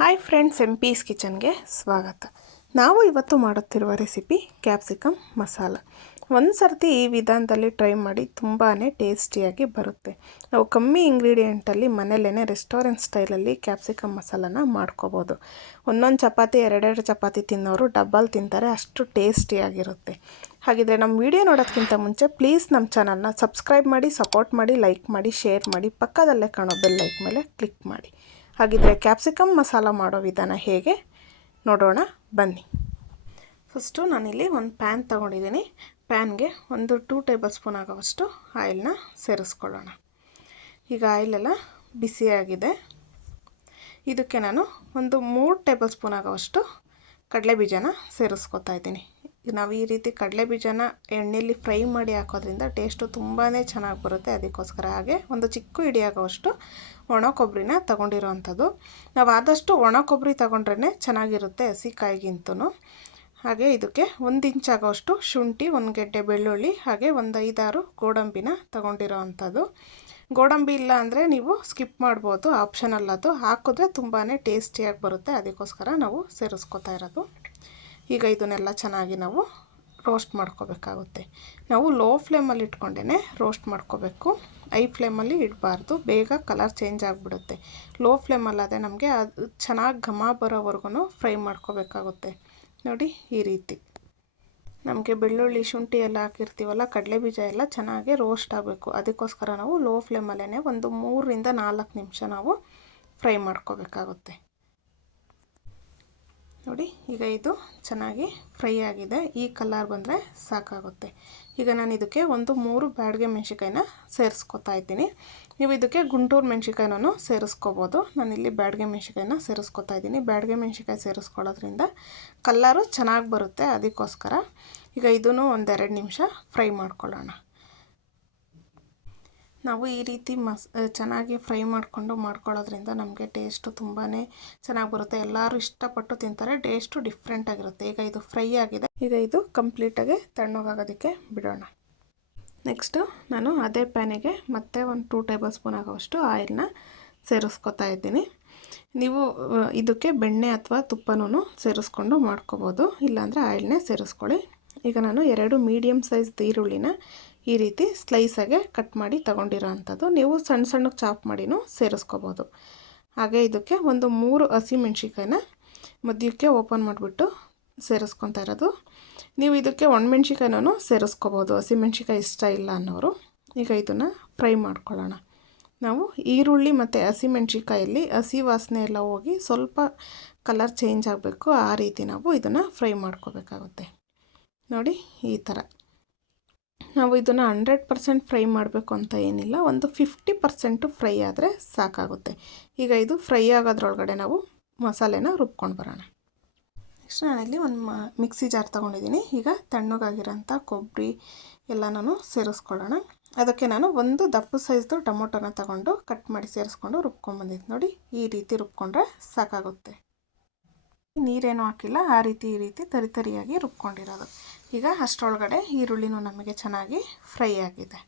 Hi friends M peace ಕಿಚನ್ಗೆ ಸ್ವಾಗತ. ನಾವು ಇವತ್ತು ಮಾಡುತ್ತಿರುವ ರೆಸಿಪಿ ಕ್ಯಾಪ್ಸಿಕಮ್ ಮಸಾಲ ಒಂದು ಸರ್ತಿ ಈ ವಿಧಾನದಲ್ಲಿ ಟ್ರೈ ಮಾಡಿ ತುಂಬಾ ಟೇಸ್ಟಿಯಾಗಿ ಬರುತ್ತೆ. ನಾವು ಕಮ್ಮಿ ಇಂಗ್ರೀಡಿಯೆಂಟಲ್ಲಿ ಮನೇಲೇ ರೆಸ್ಟೋರೆಂಟ್ ಸ್ಟೈಲಲ್ಲಿ ಕ್ಯಾಪ್ಸಿಕಮ್ ಮಸಾಲನ ಮಾಡ್ಕೋಬೋದು. ಒಂದೊಂದು ಚಪಾತಿ, ಎರಡೆರಡು ಚಪಾತಿ ತಿನ್ನೋರು ಡಬ್ಬಲ್ ತಿಂತಾರೆ, ಅಷ್ಟು ಟೇಸ್ಟಿಯಾಗಿರುತ್ತೆ ಹಾಗಿದ್ರೆ ನಮ್ಮ ವಿಡಿಯೋ ನೋಡೋದಕ್ಕಿಂತ ಮುಂಚೆ ಪ್ಲೀಸ್ ನಮ್ಮ ಚಾನಲ್ನ ಸಬ್ಸ್ಕ್ರೈಬ್ ಮಾಡಿ ಸಪೋರ್ಟ್ ಮಾಡಿ ಲೈಕ್ ಮಾಡಿ ಶೇರ್ ಮಾಡಿ, ಪಕ್ಕದಲ್ಲೇ ಕಾಣೋ ಬೆಲ್ ಲೈಕ್ ಮೇಲೆ ಕ್ಲಿಕ್ ಮಾಡಿ. ಹಾಗಿದ್ರೆ ಕ್ಯಾಪ್ಸಿಕಮ್ ಮಸಾಲ ಮಾಡೋ ವಿಧಾನ ಹೇಗೆ? ನೋಡೋಣ, ಬನ್ನಿ. ಫಸ್ಟು ನಾನಿಲ್ಲಿ ಒಂದು ಪ್ಯಾನ್ ತೊಗೊಂಡಿದ್ದೀನಿ. ಪ್ಯಾನ್ಗೆ ಒಂದು ಟೂ ಟೇಬಲ್ ಸ್ಪೂನ್ ಆಗೋವಷ್ಟು ಆಯಿಲ್ನ ಸೇರಿಸ್ಕೊಳ್ಳೋಣ. ಈಗ ಆಯಿಲೆಲ್ಲ ಬಿಸಿಯಾಗಿದೆ ಇದಕ್ಕೆ ನಾನು ಒಂದು ಮೂರು ಟೇಬಲ್ ಸ್ಪೂನ್ ಆಗೋವಷ್ಟು ಕಡಲೆ ಬೀಜನ ಸೇರಿಸ್ಕೊತಾ ಇದ್ದೀನಿ. ನಾವು ಈ ರೀತಿ ಕಡಲೆ ಬೀಜನ ಎಣ್ಣೆಯಲ್ಲಿ ಫ್ರೈ ಮಾಡಿ ಹಾಕೋದ್ರಿಂದ ಟೇಸ್ಟು ತುಂಬಾ ಚೆನ್ನಾಗಿ ಬರುತ್ತೆ ಅದಕ್ಕೋಸ್ಕರ. ಹಾಗೆ ಒಂದು ಚಿಕ್ಕ ಹಿಡಿಯಾಗೋವಷ್ಟು ಒಣ ಕೊಬ್ಬರಿನ ತೊಗೊಂಡಿರೋ ಅಂಥದ್ದು ನಾವು ಆದಷ್ಟು ಒಣ ಕೊಬ್ಬರಿ ತಗೊಂಡ್ರೇ ಚೆನ್ನಾಗಿರುತ್ತೆ ಹಸಿ ಕಾಯಿಗಿಂತೂ ಹಾಗೆ ಇದಕ್ಕೆ ಒಂದು ಇಂಚ್ ಆಗೋಷ್ಟು ಶುಂಠಿ, ಒಂದು ಗೆಡ್ಡೆ ಬೆಳ್ಳುಳ್ಳಿ, ಹಾಗೆ ಒಂದು ಐದಾರು ಗೋಡಂಬಿನ ತೊಗೊಂಡಿರೋ ಅಂಥದ್ದು ಗೋಡಂಬಿ ಇಲ್ಲ ಅಂದರೆ ನೀವು ಸ್ಕಿಪ್ ಮಾಡ್ಬೋದು, ಆಪ್ಷನಲ್ ಅದು. ಹಾಕಿದ್ರೆ ತುಂಬಾ ಟೇಸ್ಟಿಯಾಗಿ ಬರುತ್ತೆ, ಅದಕ್ಕೋಸ್ಕರ ನಾವು ಸೇರಿಸ್ಕೊತಾ ಇರೋದು. ಈಗ ಇದನ್ನೆಲ್ಲ ಚೆನ್ನಾಗಿ ನಾವು ರೋಸ್ಟ್ ಮಾಡ್ಕೋಬೇಕಾಗುತ್ತೆ. ನಾವು ಲೋ ಫ್ಲೇಮಲ್ಲಿ ಇಟ್ಕೊಂಡೇ ರೋಸ್ಟ್ ಮಾಡ್ಕೋಬೇಕು. ಐ ಫ್ಲೇಮಲ್ಲಿ ಇಡಬಾರ್ದು. ಬೇಗ ಕಲರ್ ಚೇಂಜ್ ಆಗಿಬಿಡುತ್ತೆ. ಲೋ ಫ್ಲೇಮಲ್ಲಾದರೆ ನಮಗೆ ಅದು ಚೆನ್ನಾಗಿ ಘಮ ಬರೋವರೆಗೂ ಫ್ರೈ ಮಾಡ್ಕೋಬೇಕಾಗುತ್ತೆ. ನೋಡಿ ಈ ರೀತಿ. ನಮಗೆ ಬೆಳ್ಳುಳ್ಳಿ ಶುಂಠಿ ಎಲ್ಲ ಹಾಕಿರ್ತೀವಲ್ಲ, ಕಡಲೆ ಬೀಜ ಎಲ್ಲ ಚೆನ್ನಾಗಿ ರೋಸ್ಟ್ ಆಗಬೇಕು. ಅದಕ್ಕೋಸ್ಕರ ನಾವು ಲೋ ಫ್ಲೇಮಲ್ಲೇ ಒಂದು ಮೂರರಿಂದ ನಾಲ್ಕು ನಿಮಿಷ ನಾವು ಫ್ರೈ ಮಾಡ್ಕೋಬೇಕಾಗುತ್ತೆ. ನೋಡಿ, ಈಗ ಇದು ಚೆನ್ನಾಗಿ ಫ್ರೈ ಆಗಿದೆ. ಈ ಕಲರ್ ಬಂದರೆ ಸಾಕಾಗುತ್ತೆ. ಈಗ ನಾನು ಇದಕ್ಕೆ ಒಂದು ಮೂರು ಬ್ಯಾಡ್ಗೆ ಮೆಣಸಿಕಾಯಿನ ಸೇರಿಸ್ಕೊತಾ ಇದ್ದೀನಿ. ನೀವು ಇದಕ್ಕೆ ಗುಂಟೂರು ಮೆಣಸಿಕಾಯಿನೂ ಸೇರಿಸ್ಕೋಬೋದು. ನಾನಿಲ್ಲಿ ಬ್ಯಾಡ್ಗೆ ಮೆಣಸಿಕಾಯಿನ ಸೇರಿಸ್ಕೊತಾ ಇದ್ದೀನಿ. ಬ್ಯಾಡ್ಗೆ ಮೆಣಸಿಕಾಯಿ ಸೇರಿಸ್ಕೊಳ್ಳೋದ್ರಿಂದ ಕಲ್ಲರು ಚೆನ್ನಾಗಿ ಬರುತ್ತೆ. ಅದಕ್ಕೋಸ್ಕರ ಈಗ ಇದೂ ಒಂದೆರಡು ನಿಮಿಷ ಫ್ರೈ ಮಾಡ್ಕೊಳ್ಳೋಣ. ನಾವು ಈ ರೀತಿ ಮಸ್ ಚೆನ್ನಾಗಿ ಫ್ರೈ ಮಾಡಿಕೊಂಡು ಮಾಡ್ಕೊಳ್ಳೋದ್ರಿಂದ ನಮಗೆ ಟೇಸ್ಟು ತುಂಬಾ ಚೆನ್ನಾಗಿ ಬರುತ್ತೆ. ಎಲ್ಲರೂ ಇಷ್ಟಪಟ್ಟು ತಿಂತಾರೆ, ಟೇಸ್ಟು ಡಿಫ್ರೆಂಟಾಗಿರುತ್ತೆ ಈಗ ಇದು ಫ್ರೈ ಆಗಿದೆ. ಈಗ ಇದು ಕಂಪ್ಲೀಟಾಗಿ ತಣ್ಣಗಾಗೋದಕ್ಕೆ ಬಿಡೋಣ. ನೆಕ್ಸ್ಟು ನಾನು ಅದೇ ಪ್ಯಾನಿಗೆ ಮತ್ತೆ ಒಂದು ಟೂ ಟೇಬಲ್ ಸ್ಪೂನ್ ಆಗೋವಷ್ಟು ಆಯಿಲ್ನ ಸೇರಿಸ್ಕೊತಾ ಇದ್ದೀನಿ. ನೀವು ಇದಕ್ಕೆ ಬೆಣ್ಣೆ ಅಥವಾ ತುಪ್ಪನೂ ಸೇರಿಸ್ಕೊಂಡು ಮಾಡ್ಕೋಬೋದು. ಇಲ್ಲಾಂದರೆ ಆಯಿಲ್ನೇ ಸೇರಿಸ್ಕೊಳ್ಳಿ. ಈಗ ನಾನು ಎರಡು ಮೀಡಿಯಮ್ ಸೈಜ್ ಈರುಳ್ಳಿನ ಈ ರೀತಿ ಸ್ಲೈಸಾಗೆ ಕಟ್ ಮಾಡಿ ತಗೊಂಡಿರೋ ಅಂಥದ್ದು ನೀವು ಸಣ್ಣ ಸಣ್ಣಕ್ಕೆ ಚಾಪ್ ಮಾಡಿನೂ ಸೇರಿಸ್ಕೋಬೋದು. ಹಾಗೆ ಇದಕ್ಕೆ ಒಂದು ಮೂರು ಹಸಿ ಮಧ್ಯಕ್ಕೆ ಓಪನ್ ಮಾಡಿಬಿಟ್ಟು ಸೇರಿಸ್ಕೊತಾ ಇರೋದು. ನೀವು ಇದಕ್ಕೆ ಒಣಮೆಣ್ಸಿಕಾಯಿನೂ ಸೇರಿಸ್ಕೋಬೋದು. ಹಸಿಮೆಣ್ಸಿಕಾಯಿ ಇಷ್ಟ ಇಲ್ಲ ಅನ್ನೋರು ಈಗ ಇದನ್ನು ಫ್ರೈ ಮಾಡ್ಕೊಳ್ಳೋಣ. ನಾವು ಈರುಳ್ಳಿ ಮತ್ತು ಹಸಿಮೆಣ್ಸಿಕಾಯಲ್ಲಿ ಹಸಿ ವಾಸನೆ ಎಲ್ಲ ಹೋಗಿ ಸ್ವಲ್ಪ ಕಲರ್ ಚೇಂಜ್ ಆಗಬೇಕು, ಆ ರೀತಿ ನಾವು ಇದನ್ನು ಫ್ರೈ ಮಾಡ್ಕೋಬೇಕಾಗುತ್ತೆ. ನೋಡಿ ಈ ಥರ. ನಾವು ಇದನ್ನು ಹಂಡ್ರೆಡ್ ಪರ್ಸೆಂಟ್ ಫ್ರೈ ಮಾಡಬೇಕು ಅಂತ ಏನಿಲ್ಲ, ಒಂದು ಫಿಫ್ಟಿ ಪರ್ಸೆಂಟು ಫ್ರೈ ಆದರೆ ಸಾಕಾಗುತ್ತೆ. ಈಗ ಇದು ಫ್ರೈ ಆಗೋದ್ರೊಳಗಡೆ ನಾವು ಮಸಾಲೆನ ರುಬ್ಕೊಂಡು ಬರೋಣ. ನೆಕ್ಸ್ಟ್ ನಾನಿಲ್ಲಿ ಒಂದು ಮಿಕ್ಸಿ ಜಾರ್ ತೊಗೊಂಡಿದ್ದೀನಿ. ಈಗ ತಣ್ಣಗಾಗಿರೋಂಥ ಕೊಬ್ಬರಿ ಎಲ್ಲ ನಾನು ಸೇರಿಸ್ಕೊಳ್ಳೋಣ. ಅದಕ್ಕೆ ನಾನು ಒಂದು ದಪ್ಪ ಸೈಜ್ದು ಟೊಮೊಟೊನ ತಗೊಂಡು ಕಟ್ ಮಾಡಿ ಸೇರಿಸ್ಕೊಂಡು ರುಬ್ಕೊಂಡ್ಬಂದಿದ್ದು ನೋಡಿ, ಈ ರೀತಿ ರುಬ್ಕೊಂಡ್ರೆ ಸಾಕಾಗುತ್ತೆ. ನೀರೇನು ಹಾಕಿಲ್ಲ, ಆ ರೀತಿ ಈ ರೀತಿ ತರಿತರಿಯಾಗಿ ರುಬ್ಕೊಂಡಿರೋದು. ಈಗ ಅಷ್ಟರೊಳಗಡೆ ಈರುಳ್ಳಿನೂ ನಮಗೆ ಚೆನ್ನಾಗಿ ಫ್ರೈ ಆಗಿದೆ.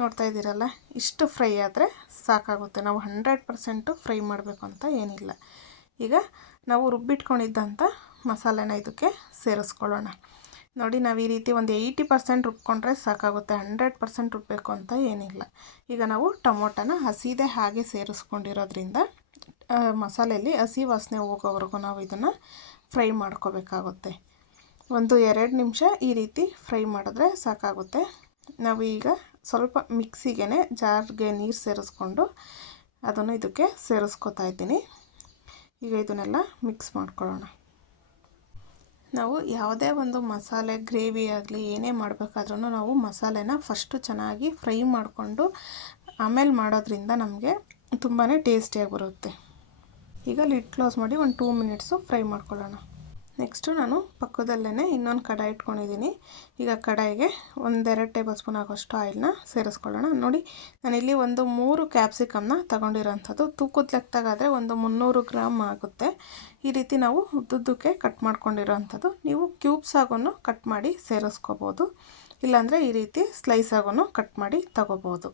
ನೋಡ್ತಾ ಇದ್ದೀರಲ್ಲ, ಇಷ್ಟು ಫ್ರೈ ಆದರೆ ಸಾಕಾಗುತ್ತೆ. ನಾವು ಹಂಡ್ರೆಡ್ ಪರ್ಸೆಂಟು ಫ್ರೈ ಮಾಡಬೇಕು ಅಂತ ಏನಿಲ್ಲ. ಈಗ ನಾವು ರುಬ್ಬಿಟ್ಕೊಂಡಿದ್ದಂಥ ಮಸಾಲೆನ ಇದಕ್ಕೆ ಸೇರಿಸ್ಕೊಳ್ಳೋಣ. ನೋಡಿ, ನಾವು ಈ ರೀತಿ ಒಂದು ಏಯ್ಟಿ ಪರ್ಸೆಂಟ್ ರುಬ್ಕೊಂಡ್ರೆ ಸಾಕಾಗುತ್ತೆ. ಹಂಡ್ರೆಡ್ ಪರ್ಸೆಂಟ್ ರುಬ್ಬಬೇಕು ಅಂತ ಏನಿಲ್ಲ. ಈಗ ನಾವು ಟೊಮೊಟೊನ ಹಸಿದೆ ಹಾಗೆ ಸೇರಿಸ್ಕೊಂಡಿರೋದ್ರಿಂದ ಮಸಾಲೆಯಲ್ಲಿ ಹಸಿ ವಾಸನೆ ಹೋಗೋವರೆಗೂ ನಾವು ಇದನ್ನು ಫ್ರೈ ಮಾಡ್ಕೋಬೇಕಾಗುತ್ತೆ. ಒಂದು ಎರಡು ನಿಮಿಷ ಈ ರೀತಿ ಫ್ರೈ ಮಾಡಿದ್ರೆ ಸಾಕಾಗುತ್ತೆ. ನಾವು ಈಗ ಸ್ವಲ್ಪ ಮಿಕ್ಸಿಗೆ ಜಾರ್ಗೆ ನೀರು ಸೇರಿಸ್ಕೊಂಡು ಅದನ್ನು ಇದಕ್ಕೆ ಸೇರಿಸ್ಕೊತಾ ಇದ್ದೀನಿ. ಈಗ ಇದನ್ನೆಲ್ಲ ಮಿಕ್ಸ್ ಮಾಡ್ಕೊಳ್ಳೋಣ. ನಾವು ಯಾವುದೇ ಒಂದು ಮಸಾಲೆ ಗ್ರೇವಿ ಆಗಲಿ ಏನೇ ಮಾಡಬೇಕಾದ್ರೂ ನಾವು ಮಸಾಲೆನ ಫಸ್ಟು ಚೆನ್ನಾಗಿ ಫ್ರೈ ಮಾಡಿಕೊಂಡು ಆಮೇಲೆ ಮಾಡೋದ್ರಿಂದ ನಮಗೆ ತುಂಬಾ ಟೇಸ್ಟಿಯಾಗಿ ಬರುತ್ತೆ. ಈಗ ಲಿಡ್ ಕ್ಲೋಸ್ ಮಾಡಿ ಒಂದು ಟೂ ಮಿನಿಟ್ಸು ಫ್ರೈ ಮಾಡ್ಕೊಳ್ಳೋಣ. ನೆಕ್ಸ್ಟು ನಾನು ಪಕ್ಕದಲ್ಲೇ ಇನ್ನೊಂದು ಕಡಾಯಿ ಇಟ್ಕೊಂಡಿದ್ದೀನಿ. ಈಗ ಕಡಾಯಿಗೆ ಒಂದೆರಡು ಟೇಬಲ್ ಸ್ಪೂನ್ ಆಗೋಷ್ಟು ಆಯಿಲ್ನ ಸೇರಿಸ್ಕೊಳ್ಳೋಣ. ನೋಡಿ, ನಾನಿಲ್ಲಿ ಒಂದು ಮೂರು ಕ್ಯಾಪ್ಸಿಕಮ್ನ ತಗೊಂಡಿರೋಂಥದ್ದು. ತೂಕದ ಲೆಕ್ಕದಾಗಾದರೆ ಒಂದು ಮುನ್ನೂರು ಗ್ರಾಮ್ ಆಗುತ್ತೆ. ಈ ರೀತಿ ನಾವು ಉದ್ದುದ್ದಕ್ಕೆ ಕಟ್ ಮಾಡ್ಕೊಂಡಿರೋಂಥದ್ದು. ನೀವು ಕ್ಯೂಬ್ಸ್ ಆಗೋನು ಕಟ್ ಮಾಡಿ ಸೇರಿಸ್ಕೋಬೋದು. ಇಲ್ಲಾಂದರೆ ಈ ರೀತಿ ಸ್ಲೈಸ್ ಆಗೋನು ಕಟ್ ಮಾಡಿ ತಗೋಬೋದು.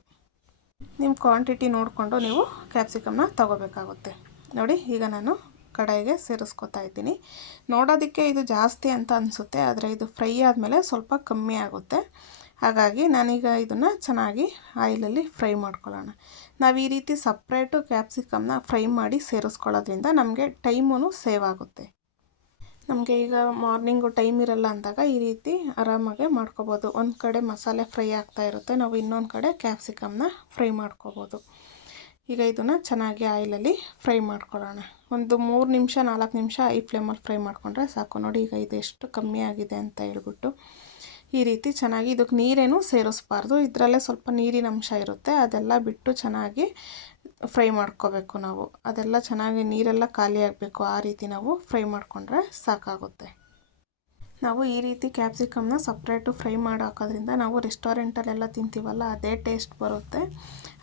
ನಿಮ್ಮ ಕ್ವಾಂಟಿಟಿ ನೋಡಿಕೊಂಡು ನೀವು ಕ್ಯಾಪ್ಸಿಕಮ್ನ ತಗೋಬೇಕಾಗುತ್ತೆ. ನೋಡಿ, ಈಗ ನಾನು ಕಡೆಗೆ ಸೇರಿಸ್ಕೊತಾ ಇದ್ದೀನಿ. ನೋಡೋದಕ್ಕೆ ಇದು ಜಾಸ್ತಿ ಅಂತ ಅನಿಸುತ್ತೆ, ಆದರೆ ಇದು ಫ್ರೈ ಆದಮೇಲೆ ಸ್ವಲ್ಪ ಕಮ್ಮಿ ಆಗುತ್ತೆ. ಹಾಗಾಗಿ ನಾನೀಗ ಇದನ್ನು ಚೆನ್ನಾಗಿ ಆಯಿಲಲ್ಲಿ ಫ್ರೈ ಮಾಡ್ಕೊಳ್ಳೋಣ. ನಾವು ಈ ರೀತಿ ಸಪ್ರೇಟು ಕ್ಯಾಪ್ಸಿಕಮ್ನ ಫ್ರೈ ಮಾಡಿ ಸೇರಿಸ್ಕೊಳ್ಳೋದ್ರಿಂದ ನಮಗೆ ಟೈಮೂ ಸೇವ್ ಆಗುತ್ತೆ. ನಮಗೆ ಈಗ ಮಾರ್ನಿಂಗು ಟೈಮ್ ಇರಲ್ಲ ಅಂದಾಗ ಈ ರೀತಿ ಆರಾಮಾಗೆ ಮಾಡ್ಕೋಬೋದು. ಒಂದು ಕಡೆ ಮಸಾಲೆ ಫ್ರೈ ಆಗ್ತಾ ಇರುತ್ತೆ, ನಾವು ಇನ್ನೊಂದು ಕಡೆ ಕ್ಯಾಪ್ಸಿಕಮ್ನ ಫ್ರೈ ಮಾಡ್ಕೋಬೋದು. ಈಗ ಇದನ್ನು ಚೆನ್ನಾಗಿ ಆಯಿಲಲ್ಲಿ ಫ್ರೈ ಮಾಡ್ಕೊಳ್ಳೋಣ. ಒಂದು ಮೂರು ನಿಮಿಷ, ನಾಲ್ಕು ನಿಮಿಷ ಐ ಫ್ಲೇಮಲ್ಲಿ ಫ್ರೈ ಮಾಡಿಕೊಂಡ್ರೆ ಸಾಕು. ನೋಡಿ, ಈಗ ಇದು ಎಷ್ಟು ಕಮ್ಮಿ ಆಗಿದೆ ಅಂತ ಹೇಳ್ಬಿಟ್ಟು. ಈ ರೀತಿ ಚೆನ್ನಾಗಿ ಇದಕ್ಕೆ ನೀರೇನು ಸೇರಿಸ್ಬಾರ್ದು. ಇದರಲ್ಲೇ ಸ್ವಲ್ಪ ನೀರಿನ ಅಂಶ ಇರುತ್ತೆ. ಅದೆಲ್ಲ ಬಿಟ್ಟು ಚೆನ್ನಾಗಿ ಫ್ರೈ ಮಾಡ್ಕೋಬೇಕು ನಾವು. ಅದೆಲ್ಲ ಚೆನ್ನಾಗಿ ನೀರೆಲ್ಲ ಖಾಲಿ ಆಗಬೇಕು. ಆ ರೀತಿ ನಾವು ಫ್ರೈ ಮಾಡಿಕೊಂಡ್ರೆ ಸಾಕಾಗುತ್ತೆ. ನಾವು ಈ ರೀತಿ ಕ್ಯಾಪ್ಸಿಕಮ್ನ ಸಪ್ರೇಟು ಫ್ರೈ ಮಾಡಿ ಹಾಕೋದ್ರಿಂದ ನಾವು ರೆಸ್ಟೋರೆಂಟಲ್ಲೆಲ್ಲ ತಿಂತೀವಲ್ಲ, ಅದೇ ಟೇಸ್ಟ್ ಬರುತ್ತೆ.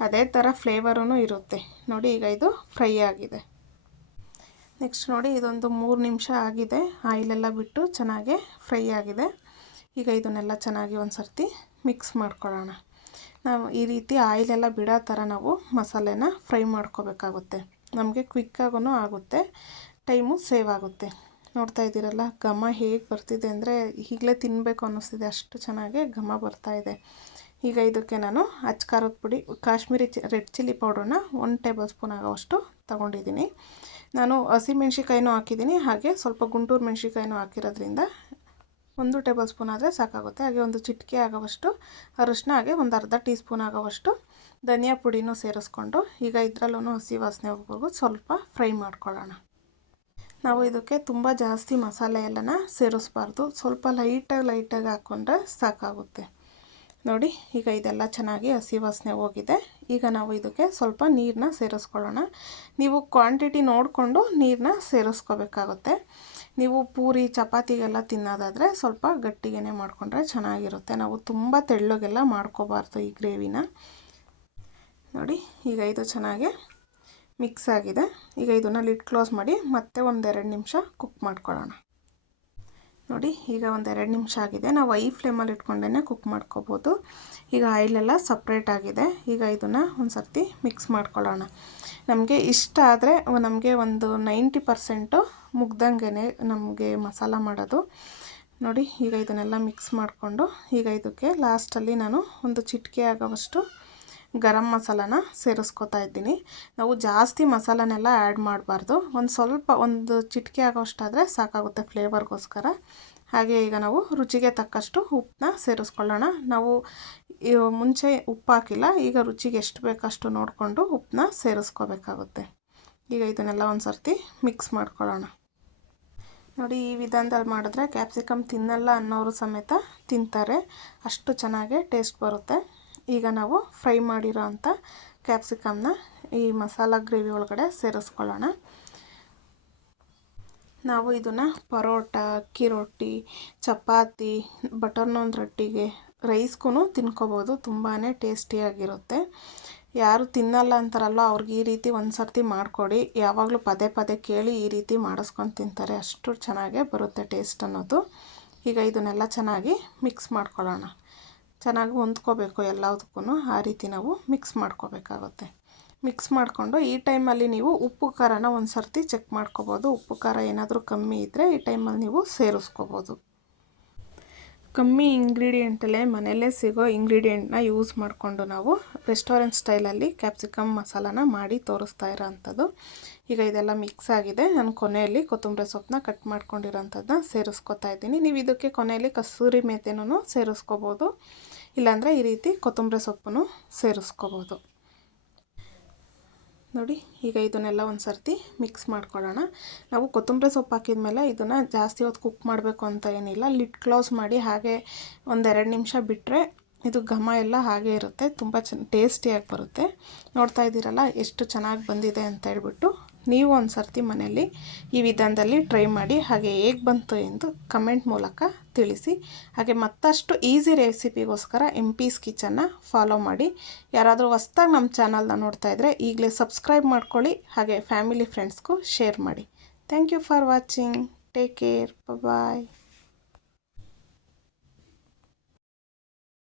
ಅದೇ ಥರ ಫ್ಲೇವರೂ ಇರುತ್ತೆ. ನೋಡಿ, ಈಗ ಇದು ಫ್ರೈ ಆಗಿದೆ. ನೆಕ್ಸ್ಟ್ ನೋಡಿ, ಇದೊಂದು ಮೂರು ನಿಮಿಷ ಆಗಿದೆ. ಆಯಿಲೆಲ್ಲ ಬಿಟ್ಟು ಚೆನ್ನಾಗೆ ಫ್ರೈ ಆಗಿದೆ. ಈಗ ಇದನ್ನೆಲ್ಲ ಚೆನ್ನಾಗಿ ಒಂದು ಸರ್ತಿ ಮಿಕ್ಸ್ ಮಾಡ್ಕೊಳ್ಳೋಣ. ನಾವು ಈ ರೀತಿ ಆಯಿಲೆಲ್ಲ ಬಿಡೋ ಥರ ನಾವು ಮಸಾಲೆನ ಫ್ರೈ ಮಾಡ್ಕೋಬೇಕಾಗುತ್ತೆ. ನಮಗೆ ಕ್ವಿಕ್ಕಾಗೂ ಆಗುತ್ತೆ. ಟೈಮು ಸೇವ್ ಆಗುತ್ತೆ. ನೋಡ್ತಾ ಇದ್ದೀರಲ್ಲ, ಘಮ ಹೇಗೆ ಬರ್ತಿದೆ ಅಂದರೆ ಈಗಲೇ ತಿನ್ನಬೇಕು ಅನ್ನಿಸ್ತಿದೆ, ಅಷ್ಟು ಚೆನ್ನಾಗಿ ಘಮ ಬರ್ತಾ ಇದೆ. ಈಗ ಇದಕ್ಕೆ ನಾನು ಅಚ್ಕಾರದ ಪುಡಿ, ಕಾಶ್ಮೀರಿ ಚಿ, ರೆಡ್ ಚಿಲ್ಲಿ ಪೌಡ್ರನ್ನ ಒನ್ ಟೇಬಲ್ ಸ್ಪೂನ್ ಆಗೋವಷ್ಟು ತೊಗೊಂಡಿದ್ದೀನಿ. ನಾನು ಹಸಿಮೆಣ್ಸಿಕಾಯಿನೂ ಹಾಕಿದ್ದೀನಿ, ಹಾಗೆ ಸ್ವಲ್ಪ ಗುಂಟೂರು ಮೆಣಸಿಕಾಯಿನೂ ಹಾಕಿರೋದ್ರಿಂದ ಒಂದು ಟೇಬಲ್ ಸ್ಪೂನ್ ಆದರೆ ಸಾಕಾಗುತ್ತೆ. ಹಾಗೆ ಒಂದು ಚಿಟಿಕೆ ಆಗೋವಷ್ಟು ಅರಿಶಿನ ಹಾಗೆ ಒಂದು ಅರ್ಧ ಟೀ ಸ್ಪೂನ್ ಆಗೋವಷ್ಟು ಧನಿಯಾ ಪುಡಿನೂ ಸೇರಿಸ್ಕೊಂಡು ಈಗ ಇದರಲ್ಲೂ ಹಸಿ ವಾಸನೆ ಹೋಗ್ಬೋದು, ಸ್ವಲ್ಪ ಫ್ರೈ ಮಾಡ್ಕೊಳ್ಳೋಣ. ನಾವು ಇದಕ್ಕೆ ತುಂಬ ಜಾಸ್ತಿ ಮಸಾಲೆ ಎಲ್ಲನ ಸೇರಿಸ್ಬಾರ್ದು. ಸ್ವಲ್ಪ ಲೈಟಾಗಿ ಲೈಟಾಗಿ ಹಾಕ್ಕೊಂಡ್ರೆ ಸಾಕಾಗುತ್ತೆ. ನೋಡಿ, ಈಗ ಇದೆಲ್ಲ ಚೆನ್ನಾಗಿ ಹಸಿ ವಾಸನೆ ಹೋಗಿದೆ. ಈಗ ನಾವು ಇದಕ್ಕೆ ಸ್ವಲ್ಪ ನೀರನ್ನ ಸೇರಿಸ್ಕೊಳ್ಳೋಣ. ನೀವು ಕ್ವಾಂಟಿಟಿ ನೋಡಿಕೊಂಡು ನೀರನ್ನ ಸೇರಿಸ್ಕೋಬೇಕಾಗುತ್ತೆ. ನೀವು ಪೂರಿ, ಚಪಾತಿಗೆಲ್ಲ ತಿನ್ನೋದಾದರೆ ಸ್ವಲ್ಪ ಗಟ್ಟಿಗೆ ಮಾಡಿಕೊಂಡ್ರೆ ಚೆನ್ನಾಗಿರುತ್ತೆ. ನಾವು ತುಂಬ ತೆಳ್ಳಗೆಲ್ಲ ಮಾಡ್ಕೋಬಾರ್ದು ಈ ಗ್ರೇವಿನ. ನೋಡಿ, ಈಗ ಇದು ಚೆನ್ನಾಗಿ ಮಿಕ್ಸ್ ಆಗಿದೆ. ಈಗ ಇದನ್ನು ಲಿಡ್ ಕ್ಲೋಸ್ ಮಾಡಿ ಮತ್ತೆ ಒಂದೆರಡು ನಿಮಿಷ ಕುಕ್ ಮಾಡ್ಕೊಳ್ಳೋಣ. ನೋಡಿ, ಈಗ ಒಂದೆರಡು ನಿಮಿಷ ಆಗಿದೆ. ನಾವು ಐ ಫ್ಲೇಮಲ್ಲಿ ಇಟ್ಕೊಂಡೇ ಕುಕ್ ಮಾಡ್ಕೋಬೋದು. ಈಗ ಆಯಿಲೆಲ್ಲ ಸಪ್ರೇಟ್ ಆಗಿದೆ. ಈಗ ಇದನ್ನು ಒಂದು ಸರ್ತಿ ಮಿಕ್ಸ್ ಮಾಡ್ಕೊಳ್ಳೋಣ. ನಮಗೆ ಇಷ್ಟ ಆದರೆ ನಮಗೆ ಒಂದು ನೈಂಟಿ ಪರ್ಸೆಂಟು ಮುಗ್ದಂಗೆ ನಮಗೆ ಮಸಾಲ ಮಾಡೋದು. ನೋಡಿ, ಈಗ ಇದನ್ನೆಲ್ಲ ಮಿಕ್ಸ್ ಮಾಡಿಕೊಂಡು ಈಗ ಇದಕ್ಕೆ ಲಾಸ್ಟಲ್ಲಿ ನಾನು ಒಂದು ಚಿಟಿಕೆ ಆಗೋವಷ್ಟು ಗರಂ ಮಸಾಲಾನ ಸೇರಿಸ್ಕೊತಾ ಇದ್ದೀನಿ. ನಾವು ಜಾಸ್ತಿ ಮಸಾಲನೆಲ್ಲ ಆ್ಯಡ್ ಮಾಡಬಾರ್ದು. ಒಂದು ಸ್ವಲ್ಪ ಒಂದು ಚಿಟಿಕೆ ಆಗೋಷ್ಟಾದರೆ ಸಾಕಾಗುತ್ತೆ ಫ್ಲೇವರ್ಗೋಸ್ಕರ. ಹಾಗೆ ಈಗ ನಾವು ರುಚಿಗೆ ತಕ್ಕಷ್ಟು ಉಪ್ಪನ್ನ ಸೇರಿಸ್ಕೊಳ್ಳೋಣ. ನಾವು ಮುಂಚೆ ಉಪ್ಪು ಹಾಕಿಲ್ಲ, ಈಗ ರುಚಿಗೆ ಎಷ್ಟು ಬೇಕಷ್ಟು ನೋಡಿಕೊಂಡು ಉಪ್ಪನ್ನ ಸೇರಿಸ್ಕೋಬೇಕಾಗುತ್ತೆ. ಈಗ ಇದನ್ನೆಲ್ಲ ಒಂದು ಸರ್ತಿ ಮಿಕ್ಸ್ ಮಾಡ್ಕೊಳ್ಳೋಣ. ನೋಡಿ, ಈ ವಿಧಾನದಲ್ಲಿ ಮಾಡಿದ್ರೆ ಕ್ಯಾಪ್ಸಿಕಮ್ ತಿನ್ನಲ್ಲ ಅನ್ನೋರು ಸಮೇತ ತಿಂತಾರೆ. ಅಷ್ಟು ಚೆನ್ನಾಗೆ ಟೇಸ್ಟ್ ಬರುತ್ತೆ. ಈಗ ನಾವು ಫ್ರೈ ಮಾಡಿರೋ ಅಂಥ ಕ್ಯಾಪ್ಸಿಕಮ್ನ ಈ ಮಸಾಲ ಗ್ರೇವಿ ಒಳಗಡೆ ಸೇರಿಸ್ಕೊಳ್ಳೋಣ. ನಾವು ಇದನ್ನು ಪರೋಟ, ಅಕ್ಕಿ ರೊಟ್ಟಿ, ಚಪಾತಿ ಬಟರ್ ನಾನ್ ರೊಟ್ಟಿಗೆ ರೈಸ್ಗೂ ತಿನ್ಕೋಬೋದು ತುಂಬಾ ಟೇಸ್ಟಿಯಾಗಿರುತ್ತೆ ಯಾರು ತಿನ್ನಲ್ಲ ಅಂತಾರಲ್ಲ ಅವ್ರಿಗೆ ಈ ರೀತಿ ಒಂದು ಸರ್ತಿ ಮಾಡಿಕೊಡಿ. ಯಾವಾಗಲೂ ಪದೇ ಪದೇ ಕೇಳಿ ಈ ರೀತಿ ಮಾಡಿಸ್ಕೊಂಡು ತಿಂತಾರೆ. ಅಷ್ಟು ಚೆನ್ನಾಗೇ ಬರುತ್ತೆ ಟೇಸ್ಟ್ ಅನ್ನೋದು. ಈಗ ಇದನ್ನೆಲ್ಲ ಚೆನ್ನಾಗಿ ಮಿಕ್ಸ್ ಮಾಡ್ಕೊಳ್ಳೋಣ. ಚೆನ್ನಾಗಿ ಹೊಂದ್ಕೋಬೇಕು ಎಲ್ಲದಕ್ಕೂ ಆ ರೀತಿ ನಾವು ಮಿಕ್ಸ್ ಮಾಡ್ಕೋಬೇಕಾಗುತ್ತೆ. ಮಿಕ್ಸ್ ಮಾಡಿಕೊಂಡು ಈ ಟೈಮಲ್ಲಿ ನೀವು ಉಪ್ಪು ಖಾರನ ಒಂದು ಸರ್ತಿ ಚೆಕ್ ಮಾಡ್ಕೋಬೋದು. ಉಪ್ಪು ಖಾರ ಏನಾದರೂ ಕಮ್ಮಿ ಇದ್ದರೆ ಈ ಟೈಮಲ್ಲಿ ನೀವು ಸೇರಿಸ್ಕೋಬೋದು. ಕಮ್ಮಿ ಇಂಗ್ರೀಡಿಯೆಂಟಲ್ಲೇ ಮನೆಯಲ್ಲೇ ಸಿಗೋ ಇಂಗ್ರೀಡಿಯೆಂಟ್ನ ಯೂಸ್ ಮಾಡಿಕೊಂಡು ನಾವು ರೆಸ್ಟೋರೆಂಟ್ ಸ್ಟೈಲಲ್ಲಿ ಕ್ಯಾಪ್ಸಿಕಮ್ ಮಸಾಲಾನ ಮಾಡಿ ತೋರಿಸ್ತಾ ಇರೋ ಅಂಥದ್ದು ಈಗ ಇದೆಲ್ಲ ಮಿಕ್ಸ್ ಆಗಿದೆ. ನಾನು ಕೊನೆಯಲ್ಲಿ ಕೊತ್ತಂಬರಿ ಸೊಪ್ಪನ್ನ ಕಟ್ ಮಾಡ್ಕೊಂಡಿರೋಂಥದ್ದನ್ನ ಸೇರಿಸ್ಕೊತಾ ಇದ್ದೀನಿ. ನೀವು ಇದಕ್ಕೆ ಕೊನೆಯಲ್ಲಿ ಕಸೂರಿ ಮೇತೆನೂ ಸೇರಿಸ್ಕೋಬೋದು. ಇಲ್ಲಾಂದರೆ ಈ ರೀತಿ ಕೊತ್ತಂಬರಿ ಸೊಪ್ಪನ್ನು ಸೇರಿಸ್ಕೋಬೋದು. ನೋಡಿ, ಈಗ ಇದನ್ನೆಲ್ಲ ಒಂದು ಸರ್ತಿ ಮಿಕ್ಸ್ ಮಾಡ್ಕೊಳ್ಳೋಣ. ನಾವು ಕೊತ್ತಂಬರಿ ಸೊಪ್ಪು ಹಾಕಿದ ಮೇಲೆ ಇದನ್ನು ಜಾಸ್ತಿ ಹೊತ್ತು ಕುಕ್ ಮಾಡಬೇಕು ಅಂತ ಏನಿಲ್ಲ. ಲಿಟ್ ಕ್ಲೋಸ್ ಮಾಡಿ ಹಾಗೆ ಒಂದೆರಡು ನಿಮಿಷ ಬಿಟ್ಟರೆ ಇದು ಘಮ ಎಲ್ಲ ಹಾಗೆ ಇರುತ್ತೆ. ತುಂಬ ಚೆನ್ನ ಟೇಸ್ಟಿಯಾಗಿ ಬರುತ್ತೆ. ನೋಡ್ತಾ ಇದ್ದೀರಲ್ಲ, ಎಷ್ಟು ಚೆನ್ನಾಗಿ ಬಂದಿದೆ ಅಂತ ಹೇಳ್ಬಿಟ್ಟು ನೀವು ಒಂದು ಸರ್ತಿ ಮನೆಯಲ್ಲಿ ಈ ವಿಧಾನದಲ್ಲಿ ಟ್ರೈ ಮಾಡಿ, ಹಾಗೆ ಹೇಗೆ ಬಂತು ಎಂದು ಕಮೆಂಟ್ ಮೂಲಕ ತಿಳಿಸಿ. ಹಾಗೆ ಮತ್ತಷ್ಟು ಈಸಿ ರೆಸಿಪಿಗೋಸ್ಕರ ಎಂ ಪೀಸ್ ಕಿಚನ್ನ ಫಾಲೋ ಮಾಡಿ. ಯಾರಾದರೂ ಹೊಸ್ದಾಗಿ ನಮ್ಮ ಚಾನಲ್ನ ನೋಡ್ತಾ ಇದ್ದರೆ ಈಗಲೇ ಸಬ್ಸ್ಕ್ರೈಬ್ ಮಾಡ್ಕೊಳ್ಳಿ, ಹಾಗೆ ಫ್ಯಾಮಿಲಿ ಫ್ರೆಂಡ್ಸ್ಗೂ ಶೇರ್ ಮಾಡಿ. Thank you for watching take care bye